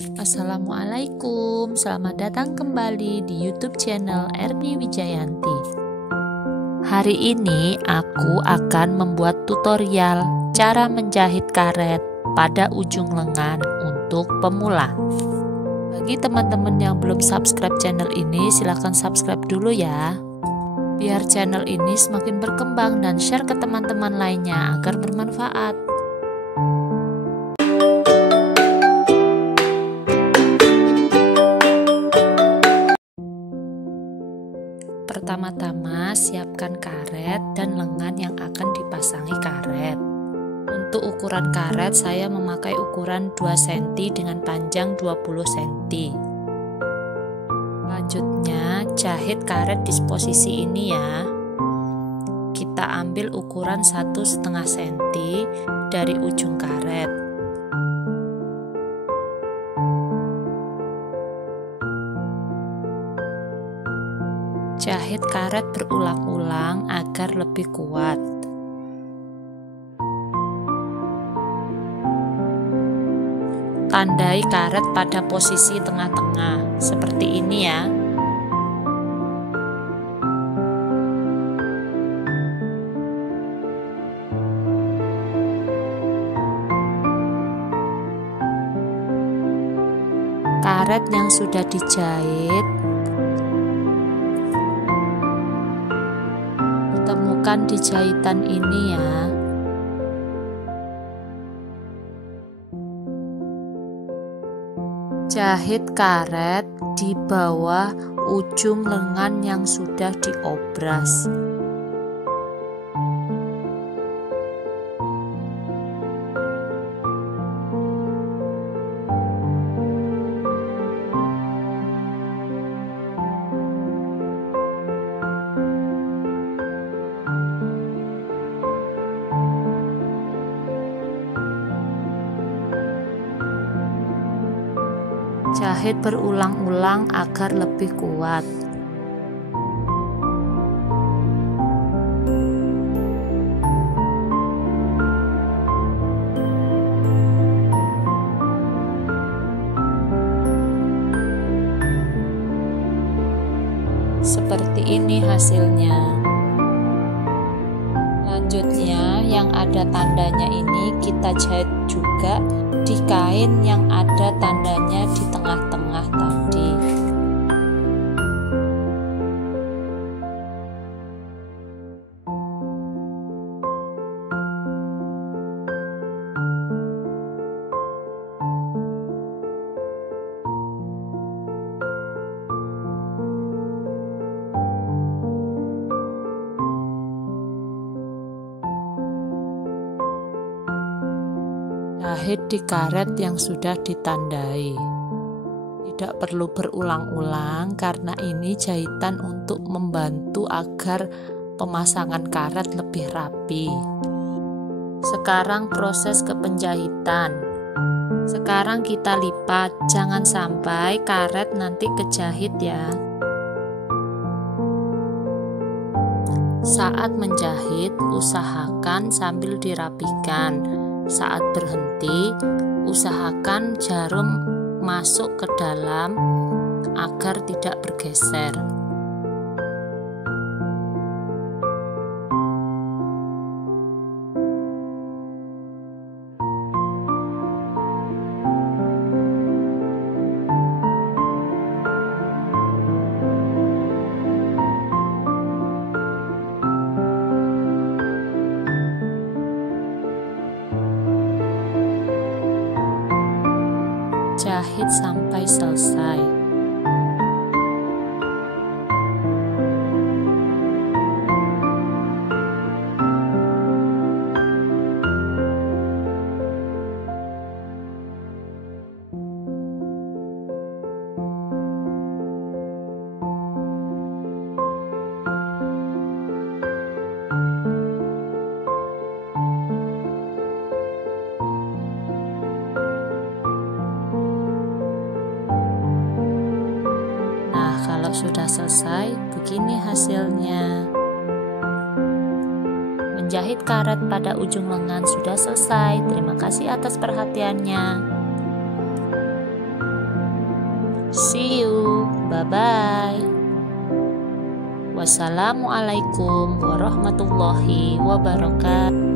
Assalamualaikum, selamat datang kembali di YouTube channel Erni Wijayanti. Hari ini aku akan membuat tutorial cara menjahit karet pada ujung lengan untuk pemula. Bagi teman-teman yang belum subscribe channel ini, silahkan subscribe dulu ya, biar channel ini semakin berkembang, dan share ke teman-teman lainnya agar bermanfaat. Pertama-tama siapkan karet dan lengan yang akan dipasangi karet. Untuk ukuran karet saya memakai ukuran 2 cm dengan panjang 20 cm. Selanjutnya jahit karet di posisi ini ya. Kita ambil ukuran 1,5 cm dari ujung karet. Jahit karet berulang-ulang agar lebih kuat. Tandai karet pada posisi tengah-tengah, seperti ini ya. Karet yang sudah dijahit temukan di jahitan ini ya. Jahit karet di bawah ujung lengan yang sudah diobras. Jahit berulang-ulang agar lebih kuat. Seperti ini hasilnya. Selanjutnya yang ada tandanya ini kita jahit juga di kain yang ada tandanya di tengah-tengah tadi. Jahit di karet yang sudah ditandai. Tidak perlu berulang-ulang karena ini jahitan untuk membantu agar pemasangan karet lebih rapi. Sekarang proses kepenjahitan. Sekarang kita lipat, jangan sampai karet nanti kejahit ya. Saat menjahit, usahakan sambil dirapikan. Saat berhenti, usahakan jarum masuk ke dalam agar tidak bergeser. Jahit sampai selesai. Kalau sudah selesai, begini hasilnya. Menjahit karet pada ujung lengan sudah selesai. Terima kasih atas perhatiannya. See you, bye-bye. Wassalamualaikum warahmatullahi wabarakatuh.